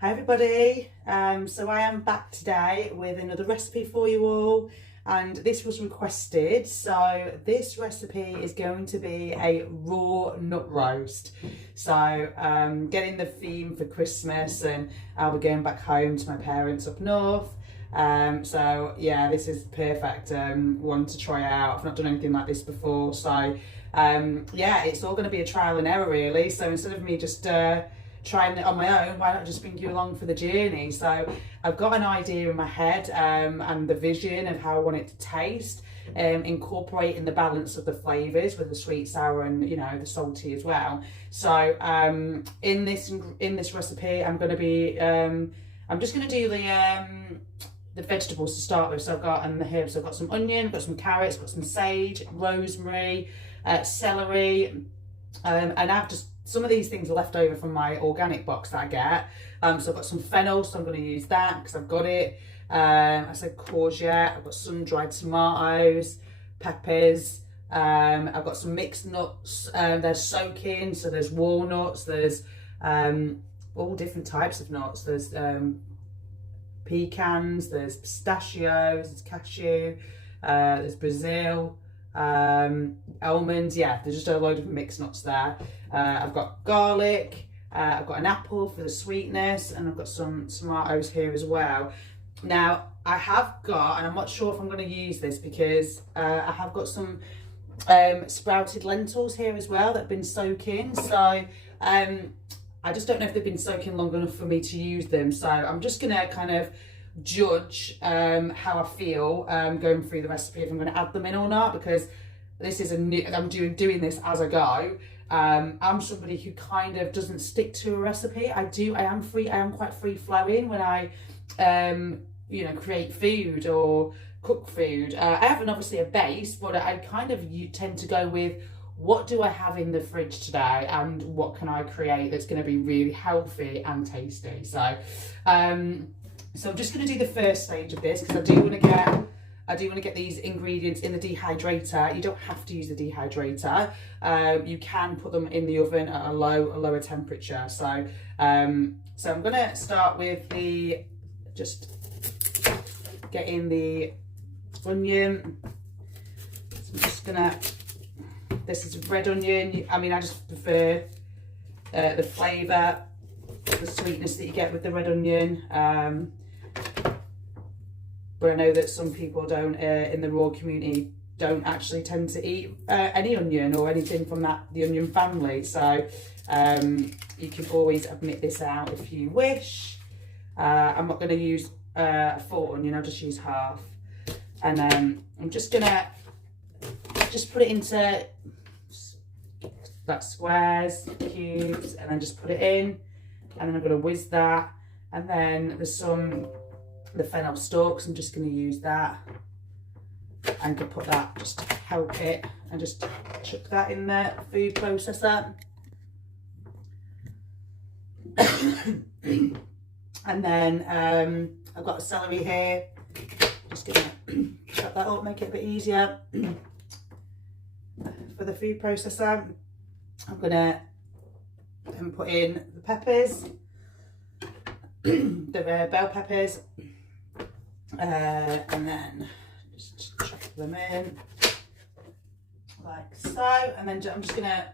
Hi everybody, so I am back today with another recipe for you all, and this was requested. So this recipe is going to be a raw nut roast. So getting the theme for Christmas, and I'll be going back home to my parents up north. So yeah, this is perfect one to try out. I've not done anything like this before, so yeah, it's all going to be a trial and error really. So instead of me just trying it on my own, why not just bring you along for the journey? So I've got an idea in my head and the vision of how I want it to taste, incorporating the balance of the flavours with the sweet, sour, and the salty as well. So in this recipe, I'm going to be I'm just going to do the vegetables to start with. So I've got and the herbs. So I've got some onion, I've got some carrots, I've got some sage, rosemary, celery, and I've just some of these things are left over from my organic box that I get. So I've got some fennel, so I'm going to use that because I've got it. I said courgette, I've got sun-dried tomatoes, peppers, I've got some mixed nuts, they're soaking, so there's walnuts, there's all different types of nuts. There's pecans, there's pistachios, there's cashew, there's Brazil, almonds. Yeah, there's just a load of mixed nuts there. I've got garlic, I've got an apple for the sweetness, and I've got some tomatoes here as well. Now I have got, and I'm not sure if I'm going to use this because I have got some sprouted lentils here as well that have been soaking. So I just don't know if they've been soaking long enough for me to use them. So I'm just going to kind of judge how I feel going through the recipe, if I'm going to add them in or not, because this is I'm doing this as I go. I'm somebody who kind of doesn't stick to a recipe. I am quite free flowing when I create food or cook food. I have obviously a base, but I kind of tend to go with what do I have in the fridge today and what can I create that's going to be really healthy and tasty. So I'm just going to do the first stage of this because I do want to get these ingredients in the dehydrator. You don't have to use the dehydrator. You can put them in the oven at a lower temperature. So I'm going to start with just getting the onion. So I'm just gonna. This is red onion. I mean, I just prefer the flavour, the sweetness that you get with the red onion. But I know that some people don't, in the raw community, don't actually tend to eat any onion or anything from the onion family. So you can always omit this out if you wish. I'm not going to use a full onion, I'll just use half. And then I'm just going to put it into squares, cubes, and then just put it in. And then I'm going to whiz that. And then there's the fennel stalks, I'm just going to use that and can put that just to help it, and just chuck that in the food processor. And then I've got a celery here, just going to chop that up, make it a bit easier. For the food processor, I'm going to then put in the peppers, the bell peppers, and then just chop them in like so. And then I'm just going to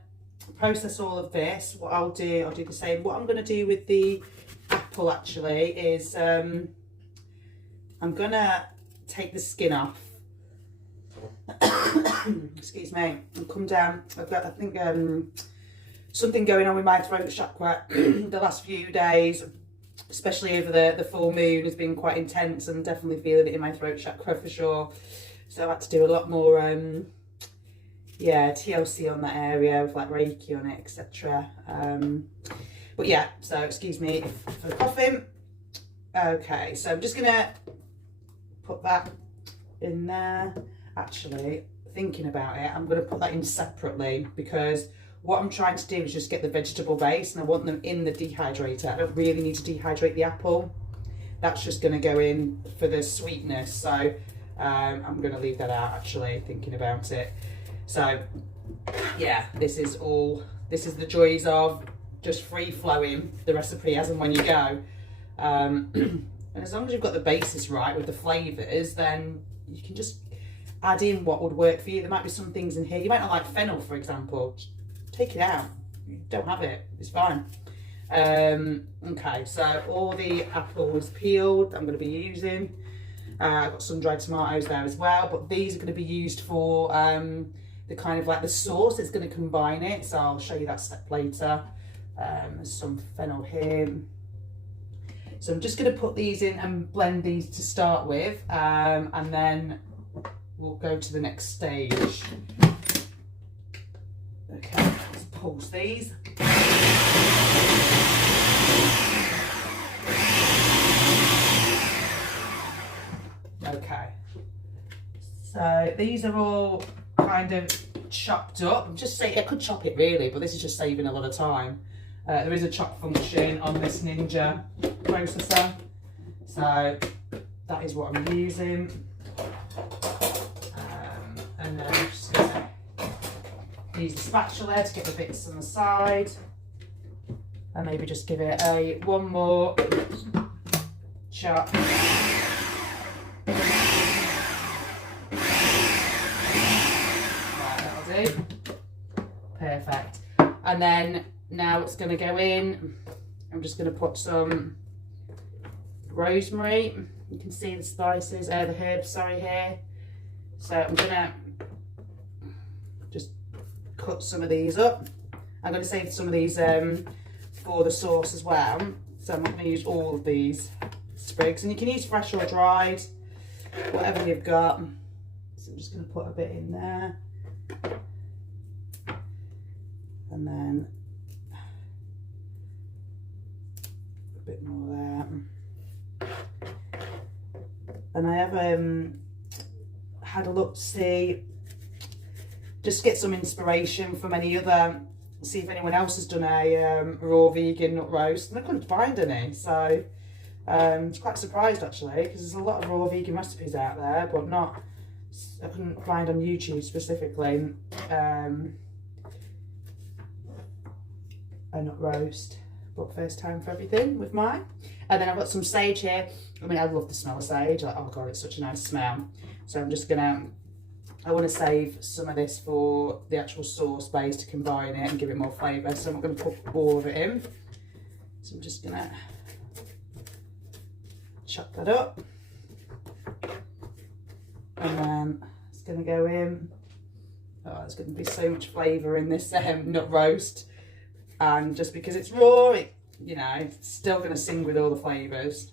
process all of this. What I'll do the same. What I'm going to do with the apple actually is I'm going to take the skin off. Excuse me, and come down. I've got, I think, something going on with my throat chakra the last few days, especially over the full moon, has been quite intense, and definitely feeling it in my throat chakra for sure. So I had to do a lot more TLC on that area with like Reiki on it, etc. But yeah, so excuse me for the coughing. Okay, so I'm just gonna put that in there. Actually, thinking about it, I'm going to put that in separately because what I'm trying to do is just get the vegetable base, and I want them in the dehydrator. I don't really need to dehydrate the apple. That's just going to go in for the sweetness. So I'm going to leave that out actually, thinking about it. So yeah, this is the joys of just free flowing the recipe as and when you go. And as long as you've got the basis right with the flavours, then you can just add in what would work for you. There might be some things in here. You might not like fennel, for example. Just take it out. You don't have it. It's fine. Okay, so all the apple is peeled. I'm going to be using. I've got sun-dried tomatoes there as well, but these are going to be used for the kind of like the sauce. It's going to combine it, so I'll show you that step later. There's some fennel here. So I'm just going to put these in and blend these to start with, and then we'll go to the next stage. Okay, let's pulse these. Okay, so these are all kind of chopped up. I'm just saying, I could chop it really, but this is just saving a lot of time. There is a chop function on this Ninja processor, so that is what I'm using. And then I'm just going to use the spatula to get the bits on the side, and maybe just give it one more chop. Right, that'll do. Perfect. And then now it's going to go in. I'm just going to put some rosemary. You can see the spices, the herbs, sorry, here. So I'm going to just cut some of these up. I'm going to save some of these for the sauce as well. So I'm not going to use all of these sprigs. And you can use fresh or dried, whatever you've got. So I'm just going to put a bit in there. And then a bit more there. And I have had a look to see, just get some inspiration from any other, see if anyone else has done a raw vegan nut roast, and I couldn't find any, so I was quite surprised actually, because there's a lot of raw vegan recipes out there, but not, I couldn't find on YouTube specifically a nut roast. But first time for everything with mine. And then I've got some sage here. I mean, I love the smell of sage. Like, oh god, it's such a nice smell. So I'm just gonna, I want to save some of this for the actual sauce base to combine it and give it more flavour. So I'm not going to put all of it in. So I'm just gonna chop that up. And then it's gonna go in. Oh, there's going to be so much flavour in this nut roast. And just because it's raw, you know, it's still going to sing with all the flavours.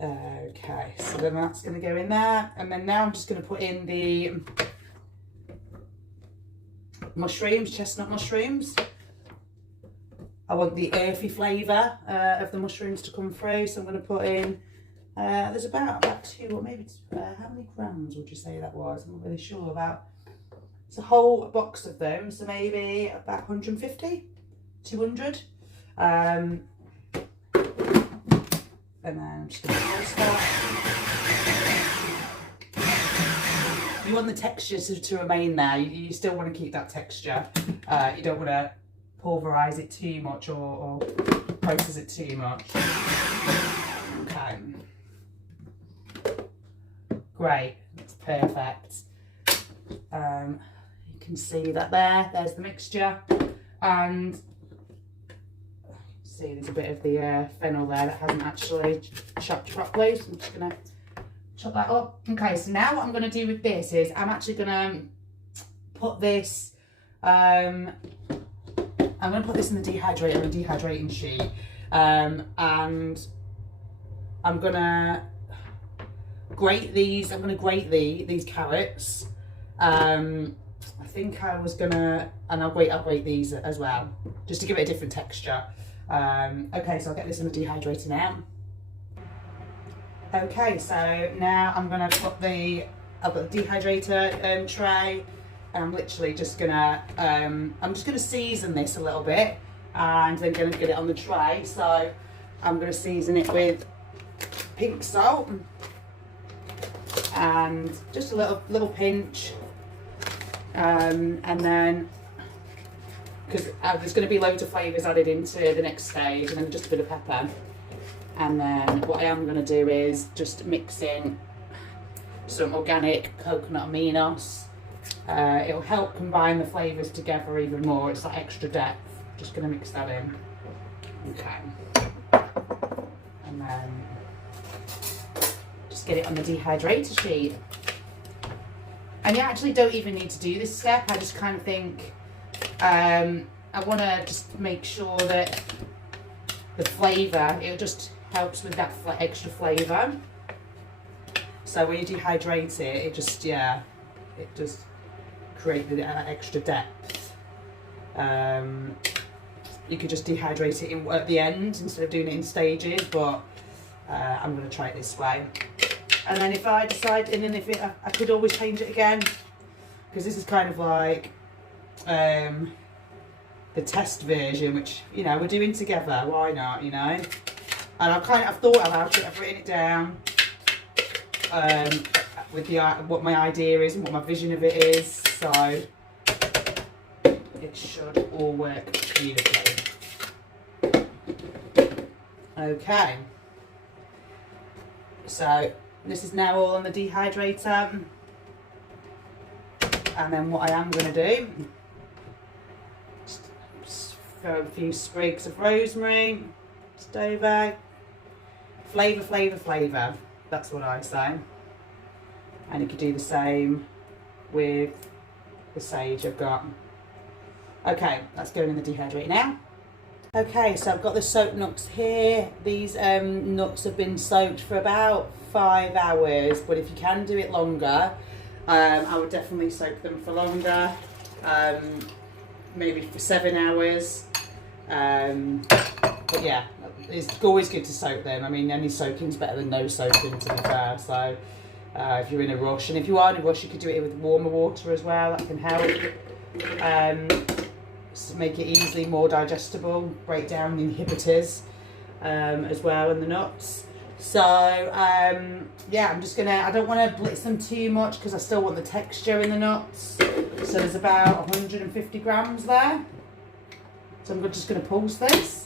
Okay, so then that's going to go in there. And then now I'm just going to put in the mushrooms, chestnut mushrooms. I want the earthy flavour of the mushrooms to come through. So I'm going to put in, there's about 2 or maybe, how many grams would you say that was? I'm not really sure about. It's a whole box of them, so maybe about 150, 200. And then I'm just going to toast that. You want the texture to remain there. You still want to keep that texture. You don't want to pulverise it too much or process it too much. Okay. Great, that's perfect. You can see that there's the mixture, and see there's a bit of the fennel there that hasn't actually chopped properly, so I'm just going to chop that up. Okay, so now what I'm going to do with this is I'm actually going to put this, I'm going to put this in the dehydrator, a dehydrating sheet, and I'm going to grate these. I'm going to grate these carrots. I think I was gonna, and I'll grate these as well, just to give it a different texture. Okay, so I'll get this in the dehydrator now. Okay, so now I'm gonna put I've got the dehydrator tray, and I'm literally just gonna, I'm just gonna season this a little bit, and then gonna get it on the tray. So I'm gonna season it with pink salt, and just a little pinch. And then, because there's going to be loads of flavours added into the next stage, and then just a bit of pepper. And then what I am going to do is just mix in some organic coconut aminos. It'll help combine the flavours together even more. It's like extra depth. Just going to mix that in. Okay. And then just get it on the dehydrator sheet. And you actually don't even need to do this step. I just kind of think I want to just make sure that the flavour, it just helps with that extra flavour. So when you dehydrate it, it just, yeah, it just creates the extra depth. You could just dehydrate it at the end instead of doing it in stages, but I'm going to try it this way. And then if I decide, and then I could always change it again, because this is kind of like the test version, which, you know, we're doing together. Why not, you know? And I've thought about it. I've written it down with what my idea is and what my vision of it is. So it should all work beautifully. Okay. So this is now all on the dehydrator. And then what I am going to do, just throw a few sprigs of rosemary, just over. Flavour, flavour, flavour. That's what I say. And you could do the same with the sage I've got. Okay, that's going in the dehydrator now. Okay, so I've got the soaked nuts here. These nuts have been soaked for about 5 hours, but if you can do it longer, I would definitely soak them for longer, maybe for 7 hours. But yeah, it's always good to soak them. I mean, any soaking's better than no soaking, to be fair. So if you're in a rush, and if you are in a rush, you could do it with warmer water as well. That can help. Make it easily more digestible, break down the inhibitors as well in the nuts. So yeah, I'm just gonna, I don't want to blitz them too much because I still want the texture in the nuts. So there's about 150 grams there. So I'm just gonna pulse this.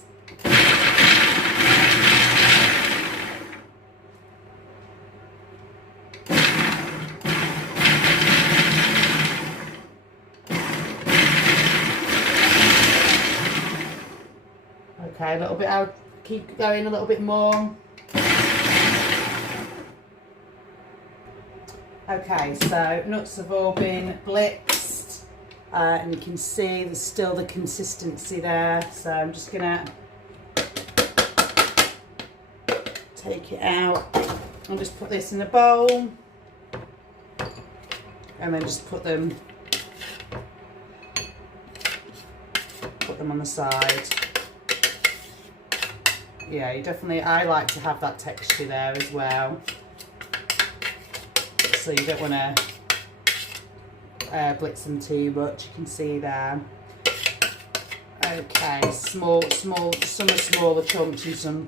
Okay, a little bit, I'll keep going a little bit more. Okay, so nuts have all been blitzed, and you can see there's still the consistency there. So I'm just gonna take it out and just put this in a bowl, and then just put them on the side. Yeah, you definitely, I like to have that texture there as well. So you don't want to blitz them too much, you can see there. Okay, some are smaller chunks and some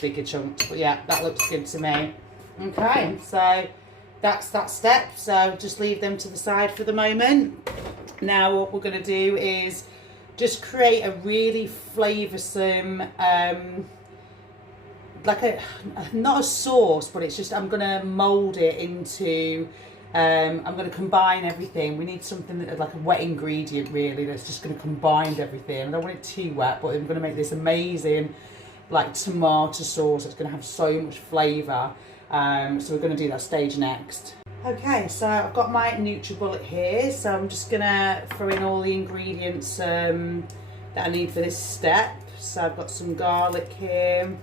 bigger chunks, but yeah, that looks good to me. Okay, so that's that step, so just leave them to the side for the moment. Now what we're going to do is just create a really flavoursome, like not a sauce, but it's just, I'm going to mould it into, I'm going to combine everything. We need something that, like a wet ingredient really, that's just going to combine everything. I don't want it too wet, but I'm going to make this amazing like tomato sauce that's going to have so much flavour. So we're going to do that stage next. Okay, so I've got my NutriBullet here, so I'm just gonna throw in all the ingredients that I need for this step. So I've got some garlic here,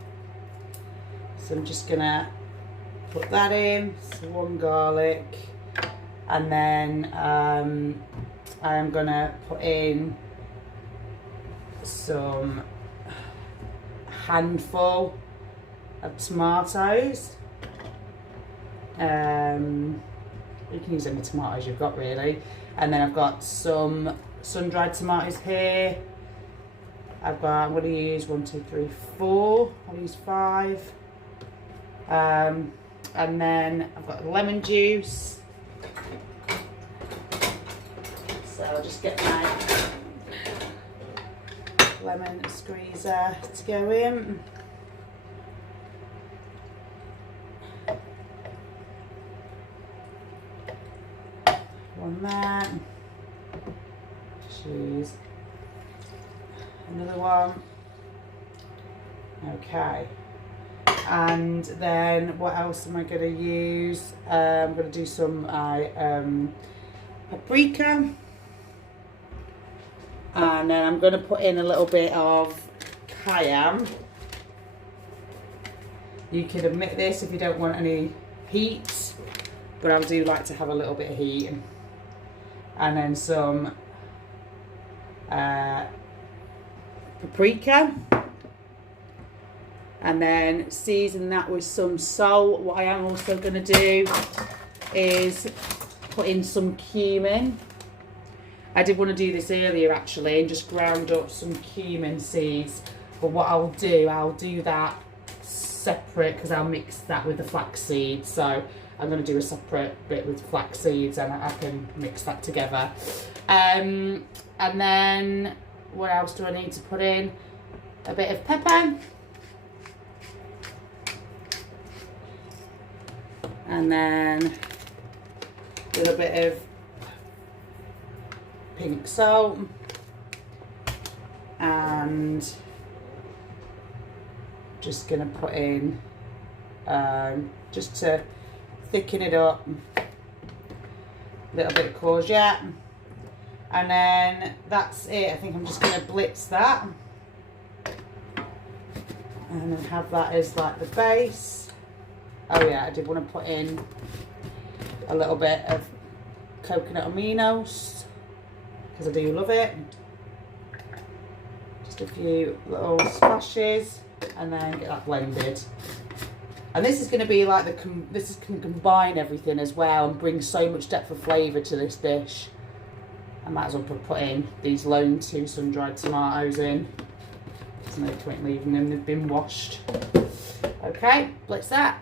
so I'm just gonna put that in, so 1 garlic, and then I am gonna put in some handful of tomatoes. You can use any tomatoes you've got really, and then I've got some sun-dried tomatoes here. I'm going to use 1, 2, 3, 4. I'll use 5, and then I've got lemon juice. So I'll just get my lemon squeezer to go in. on there. Just use another one. Okay. And then what else am I going to use? I'm going to do some paprika. And then I'm going to put in a little bit of cayenne. You can omit this if you don't want any heat, but I do like to have a little bit of heat. And then some paprika. And then season that with some salt. What I am also going to do is put in some cumin. I did want to do this earlier actually and just ground up some cumin seeds. But what I'll do that separate because I'll mix that with the flax seeds. So I'm going to do a separate bit with flax seeds and I can mix that together. And then what else do I need to put in? A bit of pepper. And then a little bit of pink salt and just going to put in just to thicken it up, a little bit of courgette, and then that's it. I think I'm just going to blitz that and then have that as like the base. Oh yeah, I did want to put in a little bit of coconut aminos because I do love it. Just a few little splashes and then get that blended. And this is going to be like this is going to combine everything as well and bring so much depth of flavour to this dish. I might as well put in these lone 2 sun-dried tomatoes in. There's no point leaving them, they've been washed. Okay, blitz that.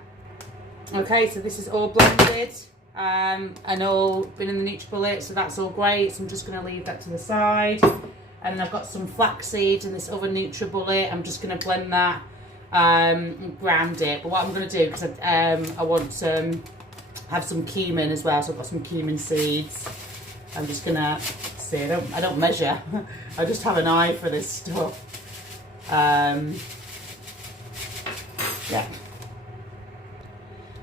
Okay, so this is all blended and all been in the NutriBullet, so that's all great. So I'm just going to leave that to the side. And then I've got some flax seeds in this other NutriBullet. I'm just going to blend that and ground it. But what I'm going to do, because I want to have some cumin as well, so I've got some cumin seeds. I'm just going to see, I don't measure. I just have an eye for this stuff. Yeah.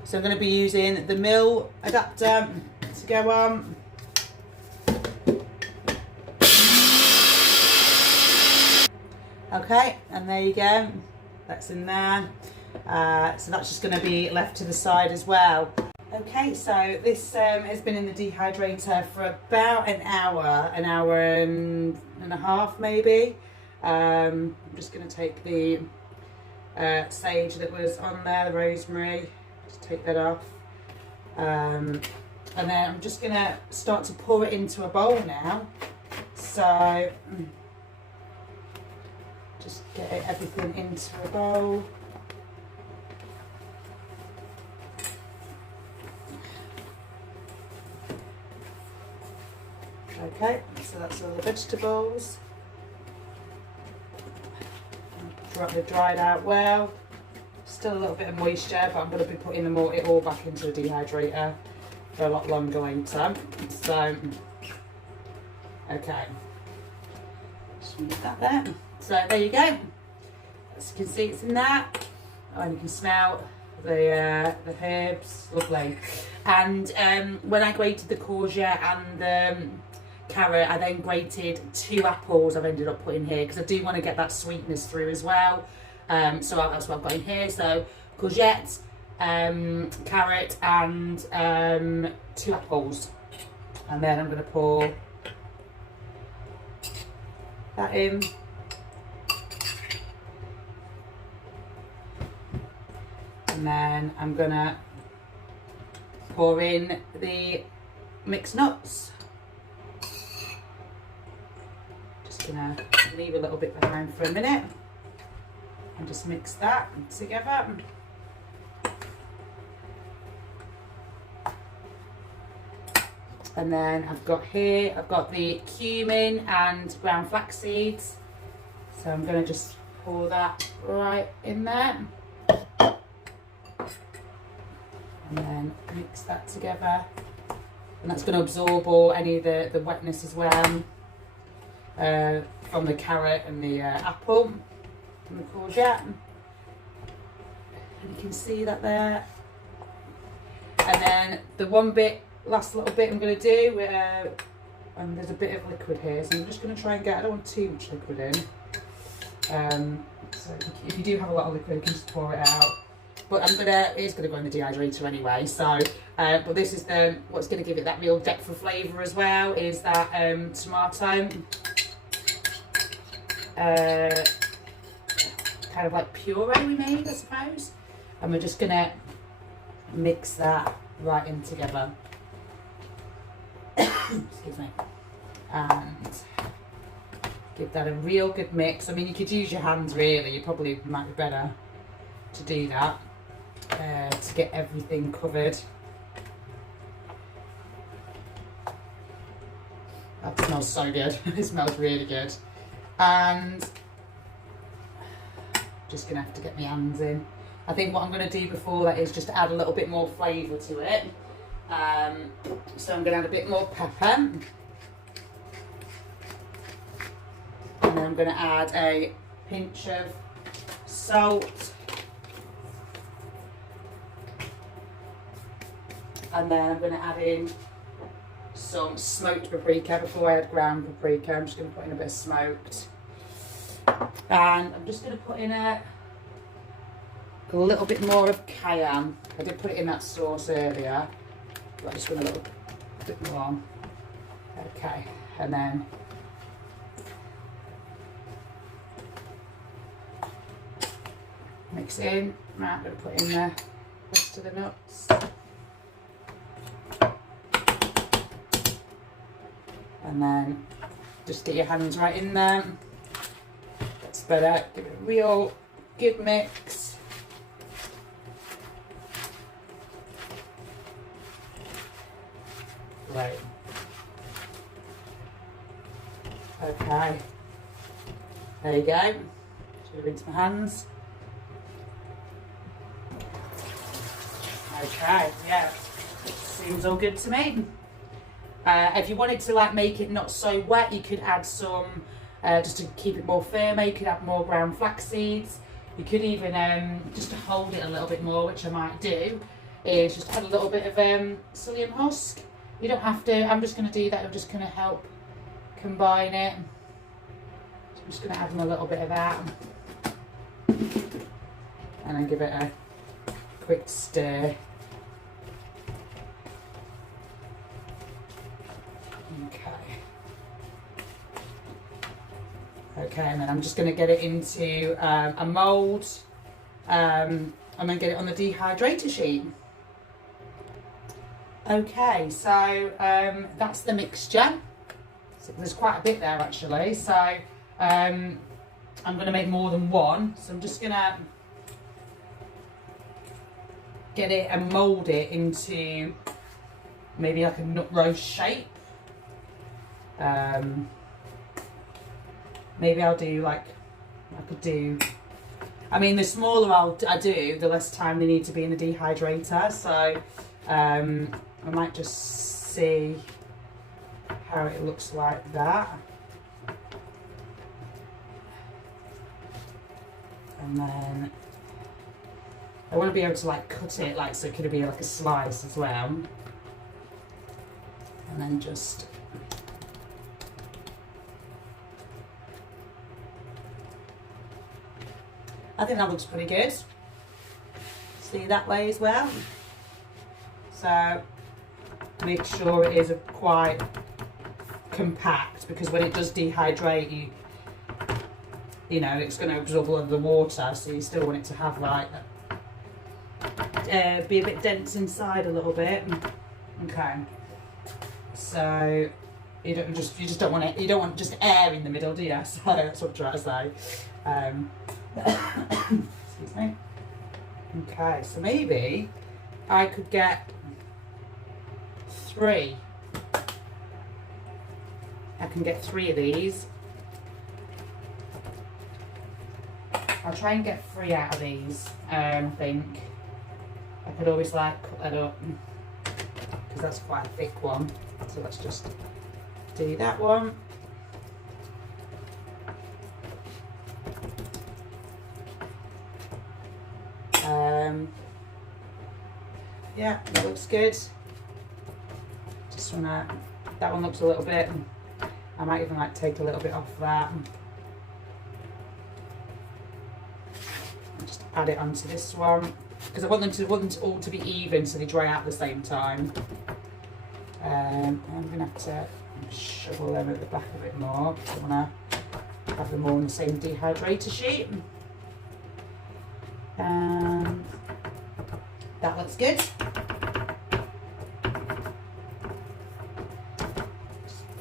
So I'm going to be using the mill adapter to go on. Okay, and there you go. That's in there. So that's just going to be left to the side as well. Okay, so this has been in the dehydrator for about an hour and a half maybe. I'm just going to take the sage that was on there, the rosemary. Take that off, and then I'm just going to start to pour it into a bowl now. So just get everything into a bowl. Okay, so that's all the vegetables. They've dried out well. Still a little bit of moisture, but I'm going to be putting it all back into the dehydrator for a lot longer later. So, okay, just move that there. So there you go. As you can see, it's in there, and you can smell the herbs. Lovely. And when I grated the courgette and the carrot, I then grated 2 apples. I've ended up putting here because I do want to get that sweetness through as well. So that's what I've got in here. So courgette, carrot and 2 apples. And then I'm going to pour that in. And then I'm going to pour in the mixed nuts. Just going to leave a little bit behind for a minute. And just mix that together. And then I've got the cumin and ground flax seeds. So I'm going to just pour that right in there. And then mix that together. and that's going to absorb all any of the wetness as well from the carrot and the apple and the courgette. And you can see that there. And then the last little bit I'm going to do, and there's a bit of liquid here, so I'm just going to try and get, I don't want too much liquid in. So if you do have a lot of liquid, you can just pour it out. But it is going to go in the dehydrator anyway. So, but this is what's going to give it that real depth of flavour as well, is that tomato, kind of like puree we made, I suppose. And we're just going to mix that right in together. Excuse me. And give that a real good mix. I mean, you could use your hands really. You probably might be better to do that to get everything covered. That smells so good. It smells really good. And just gonna have to get my hands in. I think what I'm going to do before that is just add a little bit more flavour to it. So I'm going to add a bit more pepper. And then I'm going to add a pinch of salt. And then I'm going to add in some smoked paprika before I add ground paprika. I'm just going to put in a bit of smoked. And I'm just going to put in a little bit more of cayenne. I did put it in that sauce earlier, but I just want a little bit more. Okay, and then mix it in. Right, I'm going to put in the rest of the nuts. And then just get your hands right in there. That's better. Give it a real good mix. Right. Okay. There you go. Just rinse my hands. Okay, yeah. Seems all good to me. If you wanted to like make it not so wet, you could add some, just to keep it more firmer, you could add more ground flax seeds. You could even, just to hold it a little bit more, which I might do, is just add a little bit of psyllium husk. You don't have to, I'm just going to do that, I'm just going to help combine it. So I'm just going to add in a little bit of that. And then give it a quick stir. Okay, and then I'm just going to get it into a mould and then get it on the dehydrator sheet. Okay, so that's the mixture. So there's quite a bit there actually, so I'm going to make more than one. So I'm just going to get it and mould it into maybe like a nut roast shape. Maybe I'll do like, I could do, I mean the smaller I do, the less time they need to be in the dehydrator. So I might just see how it looks like that. And then I want to be able to like cut it like so it could be like a slice as well. And then just I think that looks pretty good. See that way as well. So make sure it is quite compact, because when it does dehydrate, you know it's going to absorb all of the water, so you still want it to have like be a bit dense inside a little bit. Okay. So you just don't want it. You don't want just air in the middle, do you? So that's what I'm trying to say. Excuse me. Okay, so maybe I could get 3. I can get 3 of these. I'll try and get 3 out of these. I think I could always like cut that up, because that's quite a thick one. So let's just do that one. Yeah, that looks good. Just wanna, that one looks a little bit, I might even like take a little bit off that. Just add it onto this one because I want them to all to be even so they dry out at the same time. I'm gonna have to shovel them at the back a bit more because I wanna have them all on the same dehydrator sheet. That looks good. Just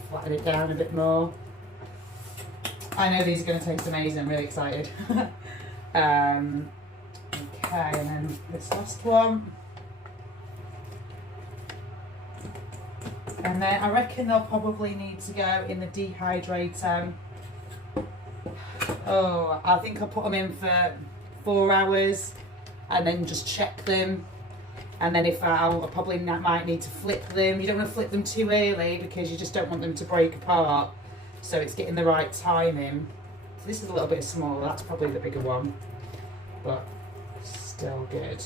flatten it down a bit more. I know these are going to taste amazing. I'm really excited. Okay, and then this last one. And then I reckon they'll probably need to go in the dehydrator. Oh, I think I'll put them in for 4 hours and then just check them. And then if I probably might need to flip them. You don't want to flip them too early because you just don't want them to break apart. So it's getting the right timing. So this is a little bit smaller. That's probably the bigger one, but still good.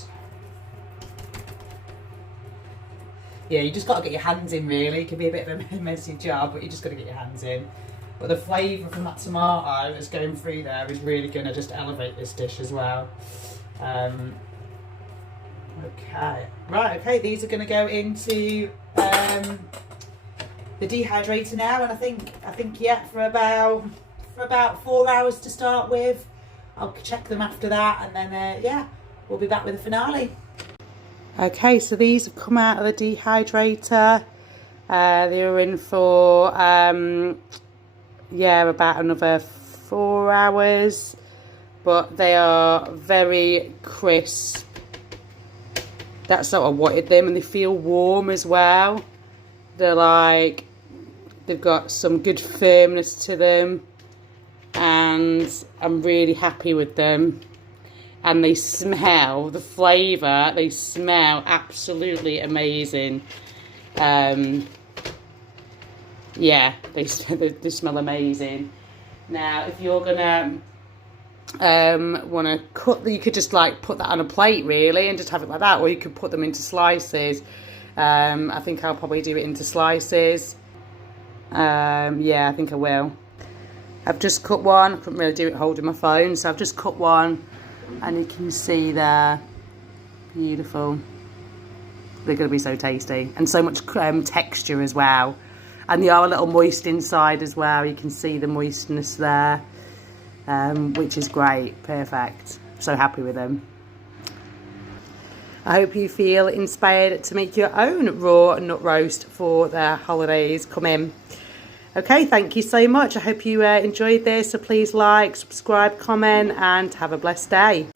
Yeah, you just got to get your hands in really. It can be a bit of a messy job, but you just got to get your hands in. But the flavour from that tomato that's going through there is really going to just elevate this dish as well. Okay, right, okay, these are going to go into the dehydrator now, and I think yeah, for about 4 hours to start with. I'll check them after that, and then yeah, we'll be back with the finale. Okay, so these have come out of the dehydrator. They were in for yeah, about another 4 hours, but they are very crisp. That's how I wanted them, and they feel warm as well. They're like, they've got some good firmness to them, and I'm really happy with them. And they smell, the flavour, they smell absolutely amazing. Yeah, they smell amazing. Now, if you're gonna want to cut, you could just like put that on a plate really and just have it like that, or you could put them into slices. I think I'll probably do it into slices. Yeah, I think I will. I've just cut one. I couldn't really do it holding my phone, so I've just cut one, and you can see there, beautiful. They're going to be so tasty, and so much texture as well, and they are a little moist inside as well. You can see the moistness there, which is great. Perfect. So happy with them. I hope you feel inspired to make your own raw nut roast for the holidays coming. Okay, thank you so much. I hope you enjoyed this. So please like, subscribe, comment, and have a blessed day.